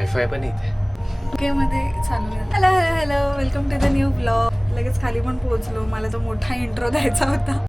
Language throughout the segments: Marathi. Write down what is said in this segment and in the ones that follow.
वायफाय पण इथे ओके मध्ये चालू आहे. Hello hello hello, welcome to the new blog. लगेच खाली पण पोहोचलो. मला तो मोठा इंट्रो द्यायचा होता.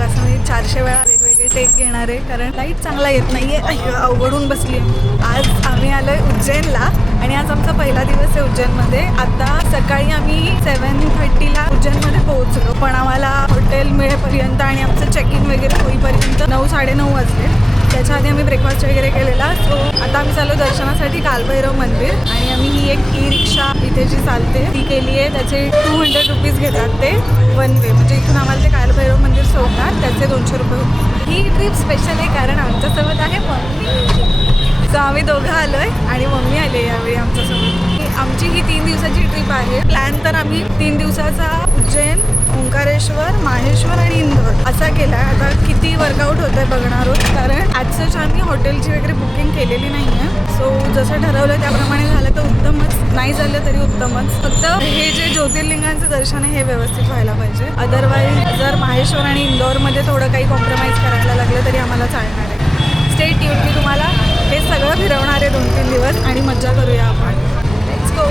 असं मी 400 वेळा वेगवेगळे टेक घेणार आहे, कारण लाईट चांगला येत नाहीये. अवघडून बसली. आज आम्ही आलोय उज्जैनला आणि आज आमचा पहिला दिवस आहे उज्जैनमध्ये. आता सकाळी आम्ही 7:30ला उज्जैनमध्ये पोहोचलो, पण आम्हाला हॉटेल मिळेपर्यंत आणि आमचं चेक इन वगैरे होईपर्यंत 9-9:30 वाजले. त्याच्या आधी आम्ही ब्रेकफास्ट वगैरे केलेला. सो आता आम्ही चाललो दर्शनासाठी कालभैरव मंदिर. आणि आम्ही ही एक ई-रिक्षा इथे जी चालते ती केली आहे. त्याचे 200 रुपीज घेतात ते वन वे, म्हणजे इथून आम्हाला ते कालभैरव मंदिर सोडणार, त्याचे 200 रुपये होते. ही ट्रिप स्पेशल आहे कारण आमच्यासोबत आहे मम्मी. सो आम्ही दोघं आलो आहे आणि मम्मी आली यावेळी आमच्यासोबत. आमची ही 3 दिवसाची ट्रिप आहे. प्लॅन तर आम्ही 3 दिवसाचा उज्जैन, ओंकारेश्वर, माहेश्वर आणि इंदोर असा केला आहे. आता किती वर्कआउट होतं आहे बघणार आहोत, कारण आजच आम्ही हॉटेलची वगैरे बुकिंग केलेली नाही आहे. सो जसं ठरवलं त्याप्रमाणे झालं तर उत्तमच, नाही झालं तरी उत्तमच. फक्त हे जे ज्योतिर्लिंगांचं दर्शन आहे हे व्यवस्थित व्हायला पाहिजे. अदरवाईज जर माहेश्वर आणि इंदोरमध्ये थोडं काही कॉम्प्रोमाइज करायला लागलं तरी आम्हाला चालणार आहे. स्टे ट्यून, मी तुम्हाला हे सगळं फिरवणार आहे 2-3 दिवस आणि मज्जा करूया आपण. Let's go.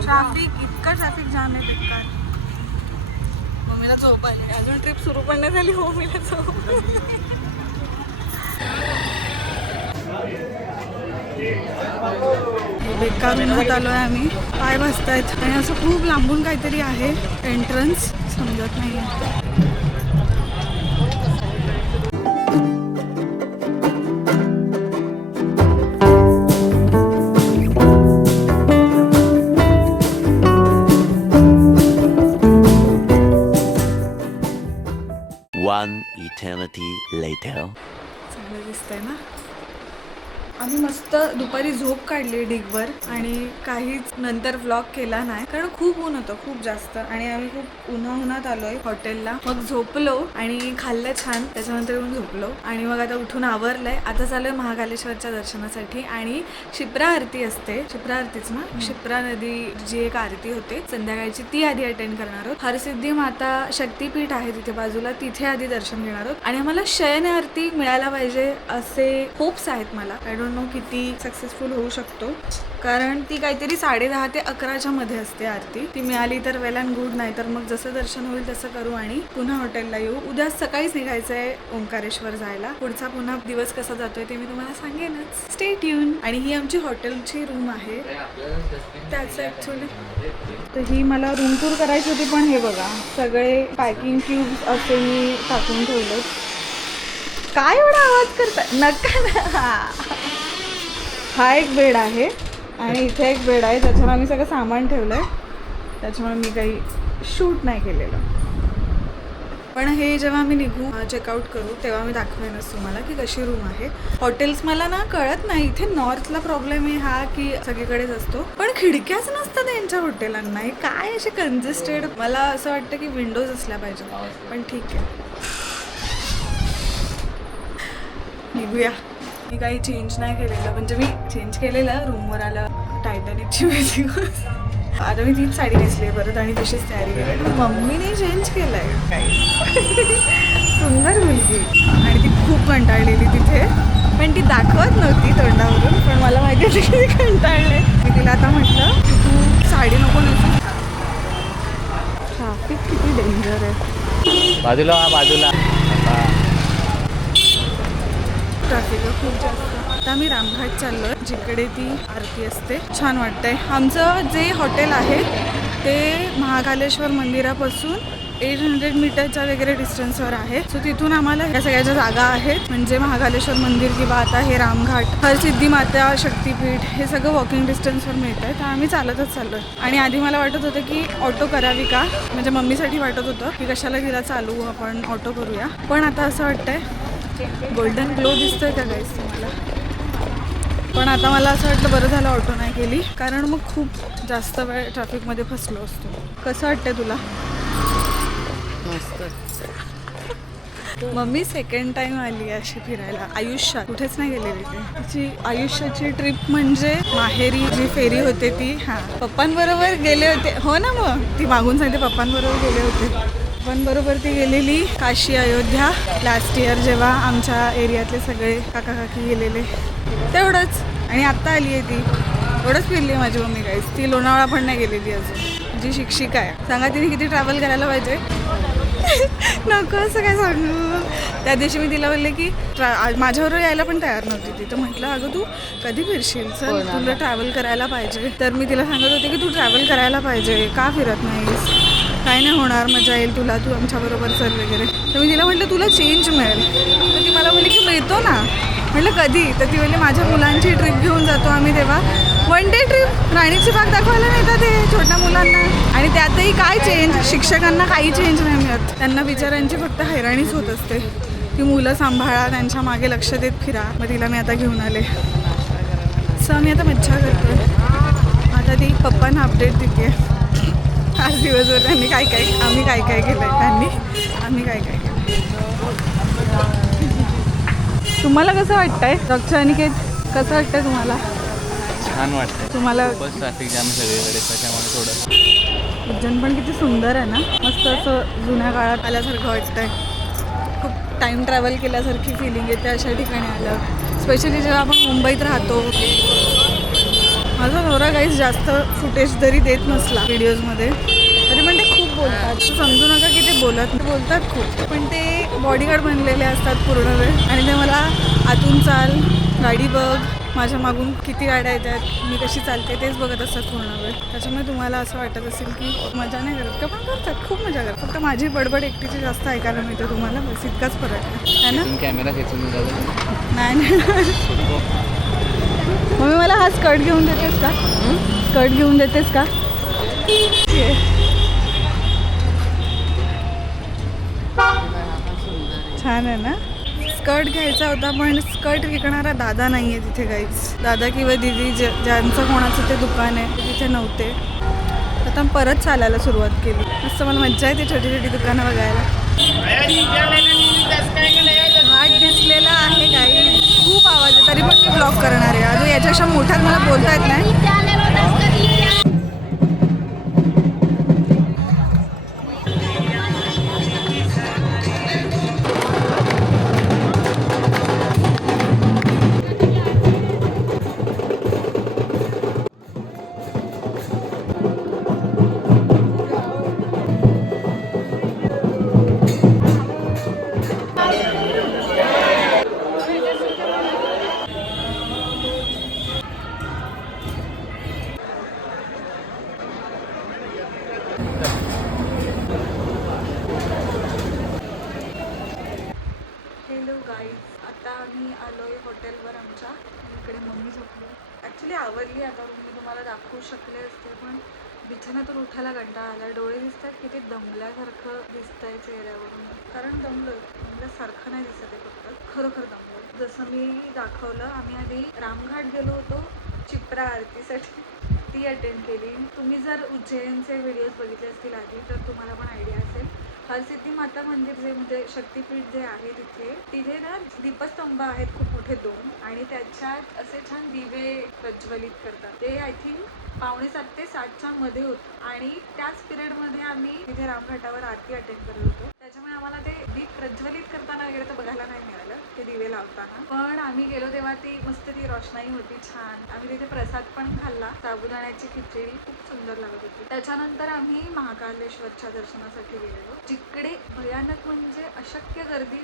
ट्रॅफिक, इतकं ट्रॅफिक जाम आहे बेकार. मम्मीला झोप आली, अजून ट्रिप सुरू पण नाही झाली. मम्मीला झोप बेकार उन्हात आलोय आम्ही. पाय बसतायत आणि असं खूप लांबून काहीतरी आहे एंट्रन्स, समजत नाही. One eternity later. चांगलं दिसतंय ना. आम्ही मस्त दुपारी झोप काढली ढिगभर आणि काहीच नंतर व्लॉग केला नाही, कारण खूप ऊन होतं, खूप जास्त. आणि आम्ही खूप उन्हात आलोय हॉटेलला. मग झोपलो आणि खाल्लं छान, त्याच्यानंतर येऊन झोपलो आणि मग आता उठून आवरलंय. आता चालूय महाकालेश्वरच्या दर्शनासाठी. आणि शिप्रा आरती असते, शिप्रा आरतीच ना, शिप्रा नदी जी एक आरती होते संध्याकाळची, ती आधी अटेंड करणार आहोत. हरसिद्धी माता शक्तीपीठ आहे तिथे बाजूला, तिथे आधी दर्शन घेणार आहोत. आणि आम्हाला शयन आरती मिळायला पाहिजे असे होप्स आहेत मला. आय डोंट नो किती सक्सेसफुल होऊ शकतो, कारण ती काहीतरी 10:30 ते 11च्या मध्ये असते आरती. ती मिळाली तर वेल अँड गुड, नाही तर मग जसं दर्शन होईल तसं करू आणि पुन्हा हॉटेलला येऊ. उद्या सकाळीच निघायचं आहे ओंकारेश्वर जायला. पुढचा पुन्हा दिवस कसा जातोय ते मी तुम्हाला सांगेनच. Stay tune. आणि ही आमची हॉटेलची रूम आहे त्याच ॲक्च्युली. तर ही मला रूम टूर करायची होती, पण हे बघा सगळे पॅकिंग क्यूब्स असे मी टाकून ठेवले. काय एवढा आवाज करताय, नका ना. हा एक बेड आहे आणि इथे एक बेड आहे, त्याच्यावर आम्ही सगळं सामान ठेवलं आहे, त्याच्यामुळे मी काही शूट नाही केलेलं. पण हे जेव्हा आम्ही निघू, चेकआउट करू, तेव्हा मी दाखवेनच तुम्हाला की कशी रूम आहे. हॉटेल्स मला ना कळत नाही, इथे नॉर्थला प्रॉब्लेम आहे हा की सगळीकडेच असतो, पण खिडक्याच नसतात यांच्या हॉटेलांना. हे काय असे कंजेस्टेड. मला असं वाटतं की विंडोज असल्या पाहिजे, पण ठीक आहे, निघूया. मी काही चेंज नाही केलेलं, म्हणजे मी चेंज केलेलं रूमवर आलं टायटॅनिकची वेगळी गोष्ट. आता मी तीच साडी नेसली आहे परत आणि तशीच तयारी केली. पण मम्मीने चेंज केलं आहे. सुंदर मुलगी. आणि ती खूप कंटाळलेली तिथे, पण ती दाखवत नव्हती तोंडावरून, पण मला माहिती होती की ती कंटाळले. मी तिला आता म्हटलं की तू साडी नको नेसू. ट्रॅफिक किती डेंजर आहे. बाजूला बाजूला ट्रॅफिक आहे खूप जास्त. आता आम्ही रामघाट चाललो आहे, जिकडे ती आरती असते. छान वाटतंय. आमचं जे हॉटेल आहे ते महाकालेश्वर मंदिरापासून 800 मीटरच्या वगैरे डिस्टन्सवर आहे. सो तिथून आम्हाला या सगळ्याच्या जागा आहेत, म्हणजे महाकालेश्वर मंदिर किंवा आता हे रामघाट, हरसिद्धी माता शक्तीपीठ, हे सगळं वॉकिंग डिस्टन्सवर मिळतं आहे. तर आम्ही चालतच चाललो आहे. आणि आधी मला वाटत होतं की ऑटो करावी का, म्हणजे मम्मीसाठी वाटत होतं की कशाला तिला चालू, आपण ऑटो करूया. पण आता असं वाटतंय गोल्डन ग्लो दिसतोय का गाईस तुम्हाला. पण आता मला असं वाटलं बरं झालं ऑटो नाही केली, कारण मग खूप जास्त वेळ ट्रॅफिकमध्ये फसलो असतो. कसं वाटतंय तुला? मम्मी सेकंड टाइम आली आहे अशी फिरायला आयुष्यात, कुठेच नाही गेलेली ती. तिची आयुष्याची ट्रिप म्हणजे माहेरी जी फेरी होते ती. हां, पप्पांबरोबर गेले होते. हो ना, मग ती मागून सांगते पप्पांबरोबर गेले होते. पप्पांबरोबर ती गेलेली काशी अयोध्या लास्ट इयर, जेव्हा आमच्या एरियातले सगळे काका काकी गेलेले तेवढंच. आणि आत्ता आली आहे ती, एवढंच फिरली आहे माझी मम्मी. काहीच ती लोणावळा पण नाही गेलेली अजून. जी शिक्षिका आहे, सांगा तिने किती ट्रॅव्हल करायला पाहिजे. नको असं काय सांगू. त्या दिवशी मी तिला बोलले की माझ्याबरोबर यायला पण तयार नव्हती ती. तर म्हटलं अगं तू कधी फिरशील, चल तुला ट्रॅव्हल करायला पाहिजे. तर मी तिला सांगत होते की तू ट्रॅव्हल करायला पाहिजे, का फिरत नाहीस, काय नाही होणार, मजा येईल तुला, तू आमच्याबरोबर चल वगैरे. तर मी तिला म्हटलं तुला चेंज मिळेल. तर ती मला बोलली की मिळतो ना. म्हटलं कधी. तर ती बोलली माझ्या मुलांची ट्रिप घेऊन जातो आम्ही तेव्हा. 1 डे ट्रिप राणीची बाग दाखवायला नेतात ते छोट्या मुलांना. आणि त्यातही काय चेंज, शिक्षकांना काही चेंज नाही मिळत. त्यांना बिचाऱ्यांची फक्त हैराणीच होत असते. ती मुलं सांभाळा, त्यांच्या मागे लक्ष देत फिरा. मग तिला मी आता घेऊन आले. सो मी आता मज्जा करतो. आता ती पप्पांना अपडेट देते आज दिवसभर आम्ही काय काय केलं आहे, आम्ही काय काय केलं. तुम्हाला कसं वाटतंय डॉक्टर अनिकेत, कसं वाटतंय तुम्हाला? छान वाटतंय. तुम्हाला बस ट्रॅफिक जाम सगळीकडे, त्याच्यामुळे थोडं. उज्जैन पण किती सुंदर आहे ना, मस्त असं जुन्या काळात आल्यासारखं वाटतंय. खूप टाईम ट्रॅव्हल केल्यासारखी फिलिंग येते अशा ठिकाणी आलं, स्पेशली जेव्हा आपण मुंबईत राहतो. माझा नवरा काहीच जास्त फुटेज जरी देत नसला व्हिडिओजमध्ये, तरी पण ते खूप बोलतात. समजू नका की ते बोलतात खूप, पण ते बॉडीगार्ड बनलेले असतात पूर्ण वेळ. आणि ते मला आतून चाल, गाडी बघ, माझ्या मागून किती गाड्या येतात, मी कशी चालते तेच बघत असतात पूर्ण वेळ. त्याच्यामुळे तुम्हाला असं वाटत असेल की मजा नाही करत का, पण करतात, खूप मजा करतात. फक्त माझी बडबड एकटीची जास्त ऐकायला मिळते तुम्हाला, बस इतकाच फरक आहे ना. कॅमेरा खेचून नाही मम्मी मला हा स्कर्ट घेऊन देतेस का? स्कर्ट घेऊन देतेस का? छान आहे ना. स्कर्ट घ्यायचा होता, पण स्कर्ट विकणारा दादा नाही आहे तिथे काहीच. दादा किंवा दिदी ज्यांचं कोणाचं ते दुकान आहे तिथे नव्हते. आता परत चालायला सुरुवात केली. मस्त मला मज्जा येते छोटी छोटी दुकानं बघायला. घाट दिसलेला आहे काही, खूप आवाज आहे, तरी पण मी ब्लॉग करणार आहे. अजून याच्यापेक्षा मोठ्यात मला बोलता येत नाही. हॅलो गाईज, आता मी आलो आहे हॉटेलवर आमच्या. इकडे मम्मी झोपली. ॲक्च्युली आवडली आता रूम, मी तुम्हाला दाखवू शकले असते, पण बिछाण्यातून उठायला कंटाळा आला. डोळे दिसतात किती दमल्यासारखं दिसतंय चेहऱ्यावरून, कारण दमल्यासारखं नाही दिसत आहे, फक्त खरोखर दमलं. जसं मी दाखवलं, आम्ही आधी रामघाट गेलो होतो चिपरा आरतीसाठी, ती अटेंड केली. तुम्ही जर उज्जैनचे व्हिडिओज बघितले असतील आधी, तर तुम्हाला पण आयडिया असेल. हरसिद्धी माता मंदिर जे म्हणजे शक्तीपीठ जे आहे तिथे ना दीपस्तंभ आहेत खूप मोठे 2, आणि त्याच्यात असे छान दिवे प्रज्वलित करतात. ते आय थिंक 7:45 ते 7च्या मध्ये होतं. आणि त्याच पिरियडमध्ये आम्ही तिथे रामघाटावर आरती अटेंड करत होतो. त्याच्यामुळे आम्हाला ते दीप प्रज्वलित करताना वगैरे तर बघायला नाही मिळालं, ते दिवे लावताना. पण आम्ही गेलो तेव्हा ती मस्त ती रोषणाई होती छान. आम्ही तिथे प्रसाद पण खाल्ला, साबुदाण्याची खिचडी खूप सुंदर लागत होती. त्याच्यानंतर आम्ही महाकालेश्वरच्या दर्शनासाठी गेलेलो. जिकडे तिकडे भयानक म्हणजे अशक्य गर्दी,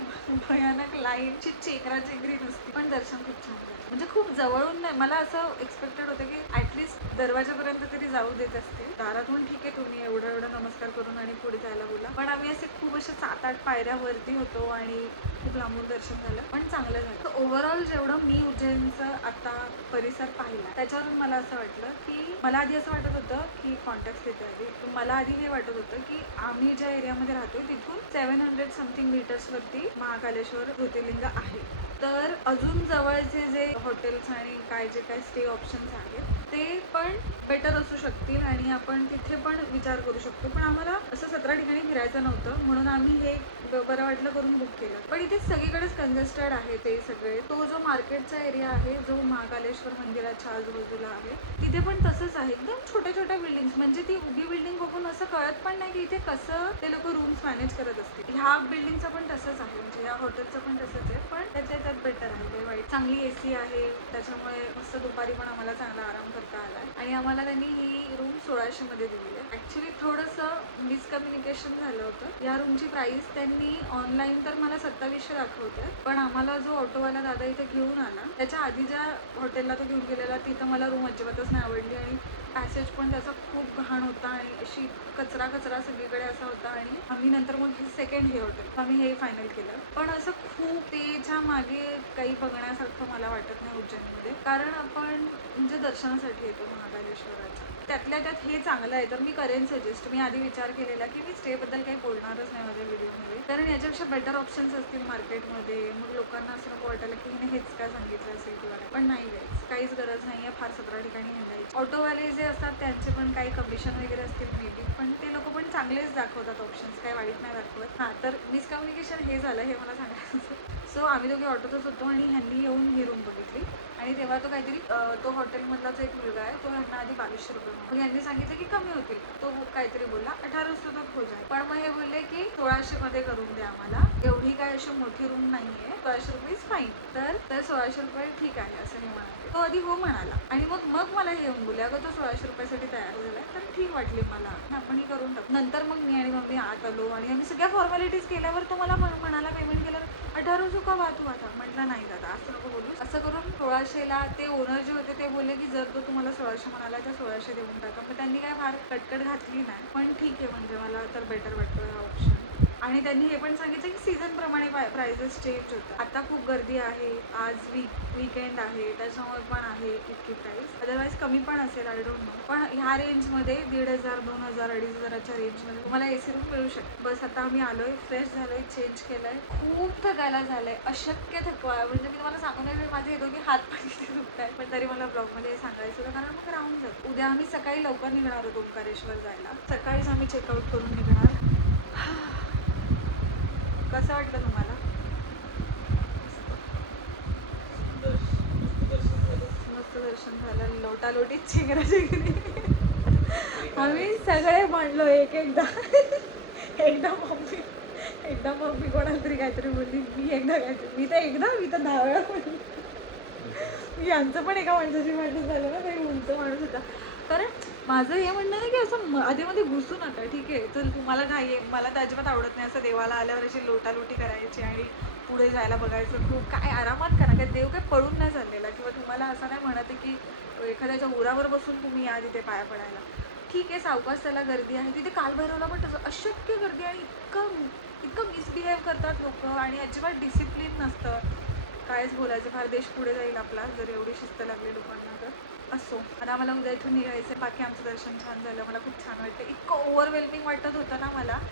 भयानक लाईनची चेंगराचेंगरी नसते, पण दर्शन खूप छान झालं. म्हणजे खूप जवळून नाही, मला असं एक्सपेक्टेड होतं की ॲटलिस्ट दरवाजापर्यंत तरी जाऊ देत असतील. दारातून ठीक आहे तुम्ही एवढं नमस्कार करून आणि पुढे जायला बोला, पण आम्ही असे खूप असे 7-8 पायऱ्यावरती होतो आणि खूप लांबून दर्शन झालं, पण चांगलं झालं. तर ओव्हरऑल जेवढं मी उज्जैनचं आता परिसर पाहिला त्याच्यावरून मला असं वाटलं की मला आधी असं वाटत होतं की कॉन्टॅक्ट देते आधी, मला आधी हे वाटत होतं की आम्ही ज्या एरियामध्ये राहतो तिथून 700 समथिंग मीटर्सवरती महाकालेश्वर ज्योतिर्लिंग आहे. तर अजून जवळचे जे हॉटेल्स आणि काय जे काय स्टे ऑप्शन्स आहेत ते पण बेटर असू शकतील आणि आपण तिथे पण विचार करू शकतो. पण आम्हाला असं 17 ठिकाणी फिरायचं नव्हतं, म्हणून आम्ही हे बरं वाटलं करून बुक केलं. पण इथे सगळीकडेच कंजेस्टेड आहे ते सगळे. तो जो मार्केटचा एरिया आहे जो महाकालेश्वर मंदिराच्या आजूबाजूला आहे तिथे पण तसंच आहे. एकदम छोट्या छोट्या बिल्डिंग्स, म्हणजे ती उभी बिल्डिंग बघून असं कळत पण नाही की इथे कसं ते लोक रूम्स मॅनेज करत असतील. ह्या बिल्डिंगचं पण तसंच आहे, म्हणजे या हॉटेलचं पण तसंच आहे, पण त्याच्या त्यात बेटर आहे. काही वाईट, चांगली AC आहे त्याच्यामुळे मस्त दुपारी पण आम्हाला चांगला आराम करता आला. आणि आम्हाला त्यांनी ही रूम 1600 मध्ये दिली आहे. ॲक्च्युली थोडंसं मिसकम्युनिकेशन झालं होतं. या रूमची प्राइस त्यांनी ऑनलाईन तर मला 2700 दाखवते, पण आम्हाला जो ऑटोवाला दादा इथे घेऊन आला त्याच्या आधी ज्या हॉटेलला तो घेऊन गेलेला तिथं मला रूम अजिबातच नाही आवडली आणि पॅसेज पण त्याचा खूप घाण होता आणि अशी कचरा सगळीकडे असा होता. आणि आम्ही नंतर मग सेकंड हे हॉटेल आम्ही हे फायनल केलं. पण असं खूप त्याच्या मागे काही बघण्यासारखं मला वाटत नाही उज्जैनमध्ये, कारण आपण म्हणजे दर्शनासाठी येतो महाकालेश्वराच्या. त्यातल्या त्यात हे चांगलं आहे तर मी करेन सजेस्ट. मी आधी विचार केलेला की मी स्टेबद्दल काही बोलणारच नाही माझ्या व्हिडिओमध्ये, कारण याच्यापेक्षा बेटर ऑप्शन्स असतील मार्केटमध्ये. मग लोकांना असं नको वाटायला की हिने हेच काय सांगितलं असेल किंवा नाही. पण नाही गाईज, काहीच गरज नाही आहे फार 17 ठिकाणी हिंडायची. ऑटोवाले जे असतात त्यांचे पण काही कमिशन वगैरे असतील मे बी, पण ते लोक पण चांगलेच दाखवतात ऑप्शन्स, काही वाईट नाही दाखवत. हां, तर मिसकम्युनिकेशन हे झालं, हे मला सांगायचं. सो आम्ही दोघे ऑटोतच होतो आणि ह्यांनी येऊन ही रूम बघितली आणि तेव्हा तो काहीतरी तो हॉटेलमधला जो एक मुलगा आहे तो ह्यांना आधी 2200 रुपये मग यांनी सांगितलं की कमी होतील. तो काहीतरी बोलला 1800 तक हो जाईल, पण मग हे बोलले की 1600 मध्ये करून द्या आम्हाला, एवढी काय अशी मोठी रूम नाहीये, 1600 रुपये इज फाईन. तर 1600 रुपये ठीक आहे असं हे म्हणाले. तो आधी हो म्हणाला आणि मग मला हे येऊन बोलले अगं तो 1600 रुपयासाठी तयार झालाय, तर ठीक वाटली मला, आपण ही करून टाकू. नंतर मग मी आणि मम्मी आत आलो आणि आम्ही सगळ्या फॉर्मॅलिटीज केल्यावर तो मला म्हणाला पेमेंट केल्यावर 1800 का वाहतू आता. म्हटलं नाही दादा असं नको बोलू. असं करून 1600ला ते ओनर जे होते ते बोलले की जर तो तुम्हाला 1600 म्हणाला तर 1600 देऊन टाका. मग त्यांनी काय फार कटकट घातली नाही, पण ठीक आहे म्हणजे मला तर बेटर वाटतो हा ऑप्शन. आणि त्यांनी हे पण सांगितलं की सीझनप्रमाणे प्राइजेस चेंज होतात. आता खूप गर्दी आहे, आज वीकेंड आहे त्याच्यामुळे पण आहे इतकी प्राईस, अदरवाईज कमी पण असेल, आय डोंट नो. पण ह्या रेंजमध्ये 1500, 2000, 2500च्या रेंजमध्ये तुम्हाला AC रूम मिळू शकते. बस आता आम्ही आलोय, फ्रेश झालोय, चेंज केलंय, खूप थकायला झालंय, अशक्य थकवा. म्हणजे मी तुम्हाला सांगू नाही माझे हे दोघे हात पण किती दुखत आहेत, पण तरी मला ब्लॉगमध्ये हे सांगायचं होतं कारण मग राहून जातं. उद्या आम्ही सकाळी लवकर निघणार आहोत ओंकारेश्वर जायला. सकाळीच आम्ही चेकआउट करून निघणार. कसं वाटलं तुम्हाला? मस्त दर्शन झालं, लोटालोटी चेंगराचेंगरी. आम्ही सगळे म्हणलो एकदा मम्मी कोणाला तरी काहीतरी बोलली, मी तर 10 वेळा म्हणली. मी यांचं पण एका माणसाची भांडण झालं ना, काही उंच माणूस होता. कारण माझं हे म्हणणं आहे की असं आधीमध्ये घुसू नका, ठीक आहे, तर तुम्हाला नाही, मला तर अजिबात आवडत नाही असं देवाला आल्यावर अशी लोटालोटी करायची आणि पुढे जायला बघायचं. खूप काय आरामात करा, काय देव काय पळून नाही चाललेला, किंवा तुम्हाला असं नाही म्हणत आहे की एखाद्याच्या उरावर बसून तुम्ही या तिथे पाया पडायला. ठीक आहे, सावकाश त्याला गर्दी आहे तिथे. कालभैरवला पण तसं अशक्य गर्दी आणि इतकं मिसबिहेव करतात लोक आणि अजिबात डिसिप्लिन नसतं. कायच बोलायचं, फार देश पुढे जाईल आपला जर एवढी शिस्त लागली लोकांना तर. असो, आता आम्हाला उद्या इथून निघायचं. बाकी आमचं दर्शन छान झालं, मला खूप छान वाटतं. इतकं ओव्हरवेल्मिंग वाटत होतं ना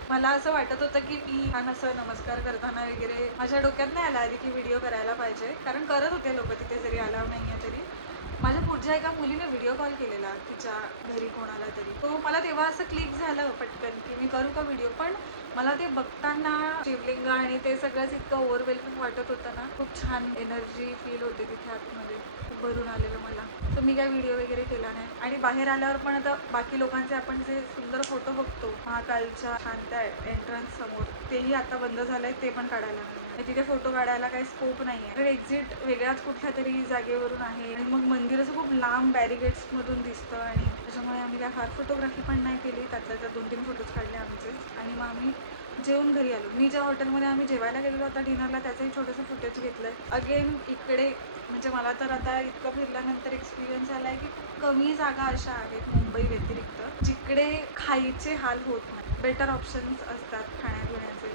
मला असं वाटत होतं की मी छान असं नमस्कार करताना वगैरे माझ्या डोक्यात नाही आला आधी की व्हिडिओ करायला पाहिजे, कारण करत होते लोक तिथे जरी अलाव नाही आहे तरी. माझ्या पुढच्या एका मुलीने व्हिडिओ कॉल केलेला तिच्या घरी कोणाला तरी, तो मला तेव्हा असं क्लिक झालं पटकन की मी करू का व्हिडिओ. पण मला ते बघताना शिवलिंग आणि ते सगळंच इतकं ओव्हरवेल्मिंग वाटत होतं ना, खूप छान एनर्जी फील होते तिथे आतमध्ये, खूप भरून आलेलं मला. तर मी काय व्हिडिओ वगैरे केला नाही. आणि बाहेर आल्यावर पण आता बाकी लोकांचे आपण जे सुंदर फोटो बघतो महाकालच्या छान त्या एंट्रन्स समोर, तेही आता बंद झालंय, ते पण काढायला नाही. तिथे फोटो काढायला काही स्कोप नाही आहे, तर एक्झिट वेगळ्याच कुठल्या तरी जागेवरून आहे आणि मग मंदिर असं खूप लांब बॅरिगेड्समधून दिसतं आणि त्याच्यामुळे आम्ही काय फार फोटोग्राफी पण नाही केली. त्यातल्या 2-3 फोटोज काढले आमचे आणि मग आम्ही जेवून घरी आलो. मी ज्या हॉटेलमध्ये आम्ही जेवायला गेलेलो होता डिनरला त्याचंही छोटंसं फुटेज घेतलंय. अगेन इकडे म्हणजे मला तर आता इतकं फिरल्यानंतर एक्सपिरियन्स आला आहे की खूप कमी जागा अशा आहेत मुंबई व्यतिरिक्त जिकडे खायचे हाल होत नाही. बेटर ऑप्शन्स असतात खाण्यापिण्याचे.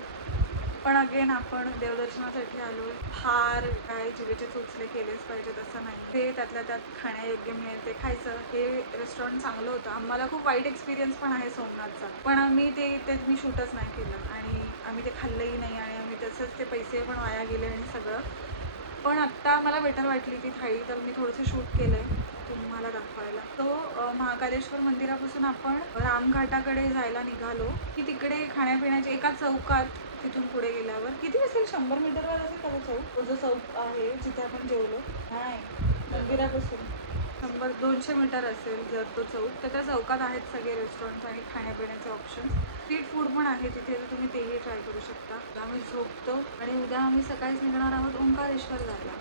पण अगेन आपण देवदर्शनासाठी आलो आहे. फार काय जिभेचे चोचले केलेच पाहिजेत असं नाही. ते त्यातल्या त्यात खाण्यायोग्य मिळेल ते खायचं. हे रेस्टॉरंट चांगलं होतं. आम्हाला खूप वाईट एक्सपिरियन्स पण आहे सोमनाथचा. पण आम्ही ते मी शूटच नाही केलं आणि आम्ही ते खाल्लंही नाही आणि आम्ही तसंच ते पैसे पण वाया गेले आणि सगळं. पण आत्ता मला बेटर वाटली ती थाळी तर मी थोडंसं शूट केलं आहे तुम्हाला दाखवायला. तो महाकालेश्वर मंदिरापासून आपण रामघाटाकडे जायला निघालो की तिकडे खाण्यापिण्याच्या एका चौकात तिथून पुढे गेल्यावर किती असेल 100 मीटरवर असेल का चौक. तो जो चौक आहे जिथे आपण जेवलो नाही मंदिरापासून 100-200 मीटर असेल जर तो चौक. तर त्या चौकात आहेत सगळे रेस्टॉरंट्स आणि खाण्यापिण्याचे ऑप्शन्स. स्ट्रीट फूड पण आहे तिथे तर तुम्ही तेही ट्राय करू शकता. आम्ही झोपतो आणि उद्या आम्ही सकाळीच निघणार आहोत ओंकारेश्वर जायला.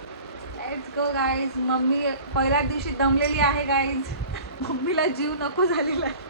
Let's go guys. मम्मी पहिल्याच दिवशी दमलेली आहे गाईज. मम्मीला जीव नको झालेला आहे.